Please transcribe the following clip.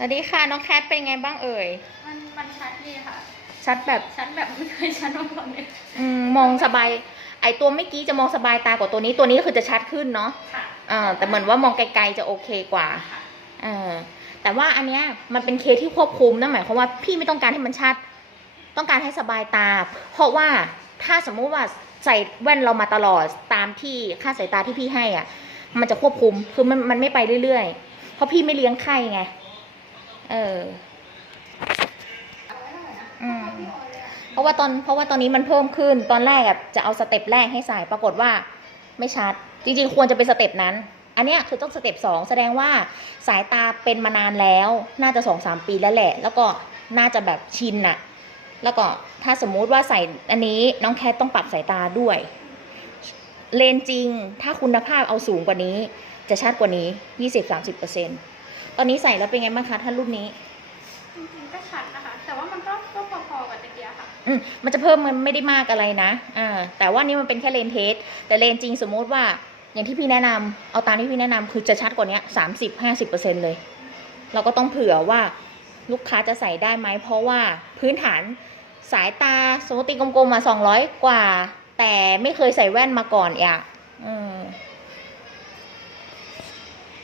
สวัสดีค่ะ น้องแคทเป็นไงบ้างเอ่ย มันมันชัดดีค่ะ ชัดแบบชัดแบบไม่เคยชัดมาก่อนเลยอมมองสบาย ไอตัวเมื่อกี้จะมองสบายตากว่าตัวนี้ตัวนี้คือจะชัดขึ้นเนาะค่ะเออแต่เหมือนว่ามองไกลๆจะโอเคกว่าค่ะเออแต่ว่าอันเนี้ยมันเป็นเคสที่ควบคุมนั่นหมายความว่าพี่ไม่ต้องการให้มันชัด ต้องการให้สบายตา เพราะว่าถ้าสมมุติว่าใส่แว่นเรามาตลอดตามที่ค่าสายตาที่พี่ให้อะ มันจะควบคุมคือมันมันไม่ไปเรื่อยๆ เพราะพี่ไม่เลี้ยงไข้ไง เอออืมเพราะว่าตอนเพราะว่าตอนนี้มันเพิ่มขึ้นตอนแรกอะจะเอาสเต็ปแรกให้ใส่ปรากฏว่าไม่ชัด จริง ๆ ควรจะเป็นสเต็ปนั้น อันเนี้ยคือต้องสเต็ปสองแสดงว่าสายตาเป็นมานานแล้ว น่าจะสองสามปีแล้วแหละ แล้วก็น่าจะแบบชินอะแล้วก็ถ้าสมมุติว่าใส่อันนี้น้องแคทต้องปรับสายตาด้วย เลนส์จริง ถ้าคุณภาพเอาสูงกว่านี้ จะชัดกว่านี้20-30%ต อนนี้ใส่แล้วเป็นไงบ้างคะท่านรุ่นนี้ จริงๆก็ชัดนะคะ แต่ว่ามันก็ก็พอๆกับตะเกียบค่ะ อืมมันจะเพิ่มมันไม่ได้มากอะไรนะอ่าแต่ว่านี่มันเป็นแค่เลนส์เทส แต่เลนส์จริงสมมุติว่า อย่างที่พี่แนะนำเอาตามที่พี่แนะนำคือจะชัดกว่านี้สามสิบห้าสิบเปอร์เซ็นเลย เราก็ต้องเผื่อว่าลูกค้าจะใส่ได้ไหม เพราะว่าพื้นฐานสายตาสมมติกลมๆมาสองร้อยกว่า แต่ไม่เคยใส่แว่นมาก่อนอะอืม